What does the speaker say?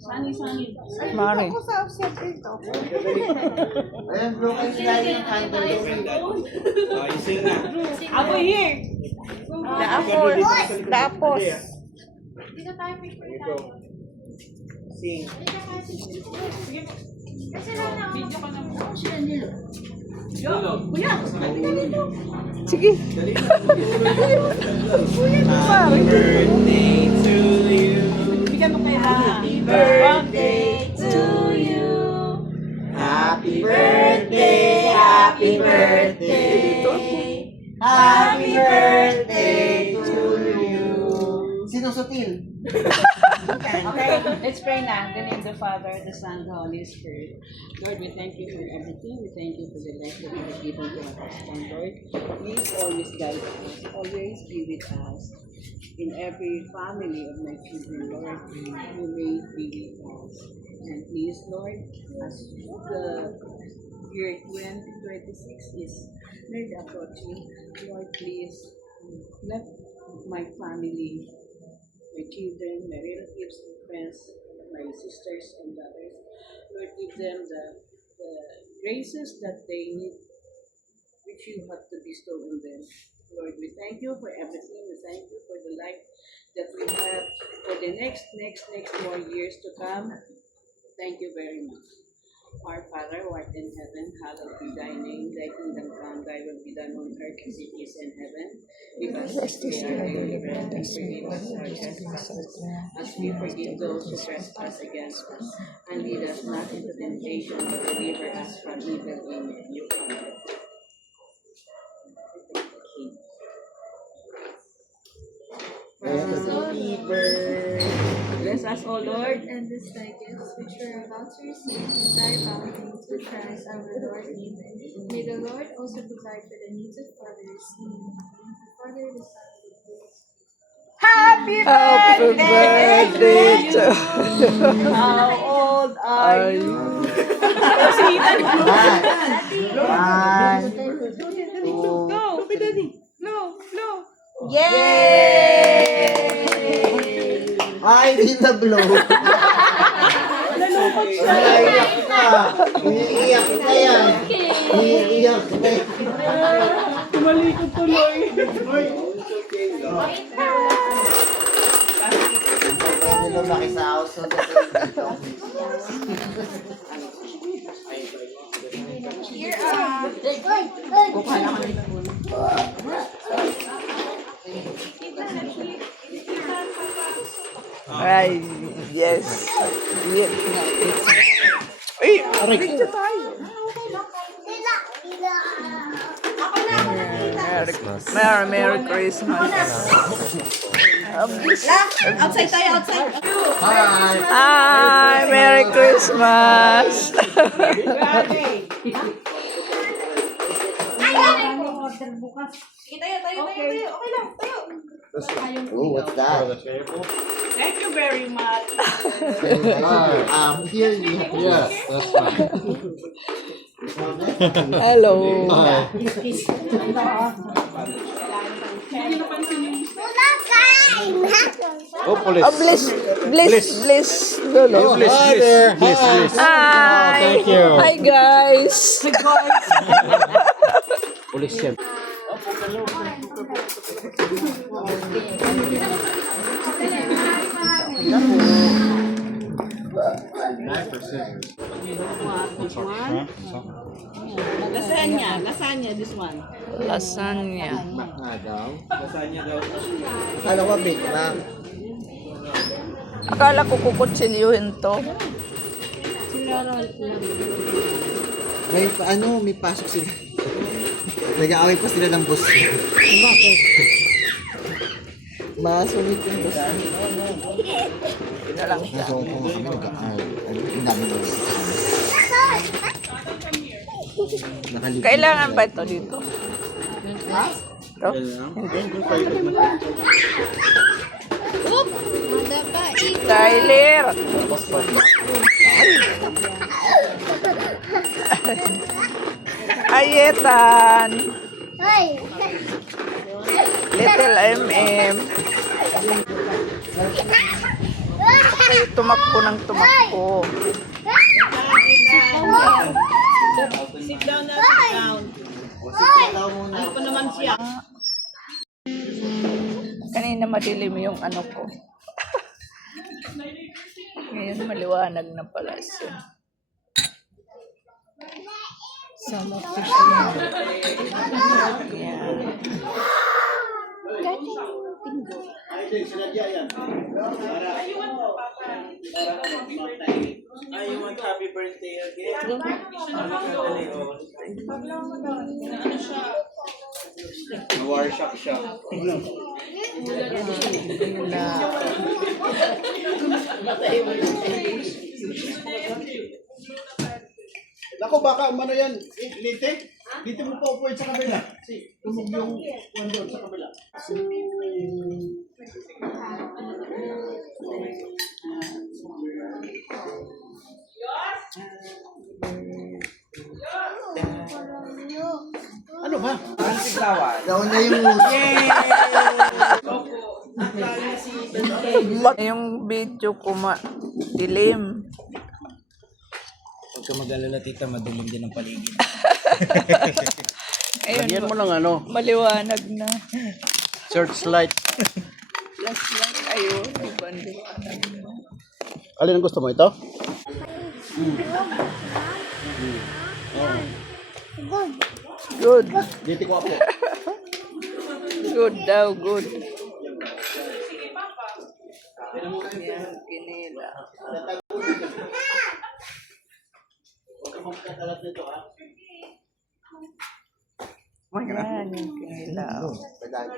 Sunny. Mari. Ako sa offset dito. Ayan, bro, kayo sila yung candle. Ising na. Ako here. Tapos. Dito tayo picture Ito. Sing. Kasi lang na Video ka na po. Kuya! Sige. Happy birthday to you. Bigyan mo kaya. Happy birthday to you. Happy birthday. Happy birthday. Happy birthday to you. Sinong sutil? Okay, let's pray na. In the name of the Father, the Son, the Holy Spirit. Lord, we thank you for everything. We thank you for the life that you have given to us, Lord. Please always guide us. Always be with us. In every family of my children, Lord, you may be with us. And please, Lord, as the year 2026 is nearly approaching, Lord, please let my family, my children, my relatives, and friends, my sisters and brothers, Lord, give them the graces that they need, which you have to bestow on them. Lord, we thank you for everything. We thank you for the life that we have for the next more years to come. Thank you very much. Our Father, who art in heaven, hallowed be thy name. Thy kingdom come, thy will be done on earth as it is in heaven. Give us this day our daily bread, and forgive us our trespasses, as we forgive those who trespass against us. And lead us not into temptation, but deliver us from evil. Amen. Happy birthday. Bless us, O Lord. and this thy gifts which we are about to receive from thy bounty through Christ our Lord. Amen. May the Lord also provide for the needs of others. Amen. The Father, the Son, and the Holy Spirit. Happy Happy birthday to How old are you? One, two, Yay! ay, di na blow. Umiiyak ka. Umiiyak ka yan. Umiiyak ka yan. Tumalikod tuloy. Pwede lumaki sa house. So, Ay, yes. Yes. Uy, picture tayo. Merry Christmas. Outside tayo, outside. Hi, Merry Christmas. Tayo. Okay lang, tayo. oh, what's that? Thank you very much. Here you have. Yes, that's fine. Hello. Hopefully. Oh, bless. Lolo. Hi there. Bliss. Hi. Thank you. Hi, guys. Police siya. Lasagna, this one. Lasagna. Nga daw. Lasagna daw. Akala ko Big Mac. Akala ko kukutsilyuhin to. May pasok sila. Nag-aaway pa sila ng boss. Bakit? Masungit yung boss. Ito lang siya. Nasa kung kami nag-aaway. Ang dami ng boss. Kailangan ba ito dito? Ha? Ito? Tyler! Ayetan! Little MM. tumakbo ng tumakbo. Sit down na, sit down. Ano pa naman siya? Kanina madilim yung ano ko. Ngayon maliwanag na pala siya. Some of the I want happy birthday again. Nawarshock siya. Nako, baka umano yan. Lite? Dito mo po upuin sa kabila. Si, tumog yung doon sa kabila. Ano ba? Daw na yung muso. Yung video ko dilim. Huwag ka mag-alala, tita. Madilim din ang paligid. Ayun, Lagyan mo lang ano, maliwanag na. searchlight. Flashlight, ayun. Ibang liwanag na. Alin ang gusto mo ito? Good. Dito ko ako. Good daw, good. Yan, kinila. Huwag ka magkakalat nito, ha? Yan, yung kinila. Pagdaan.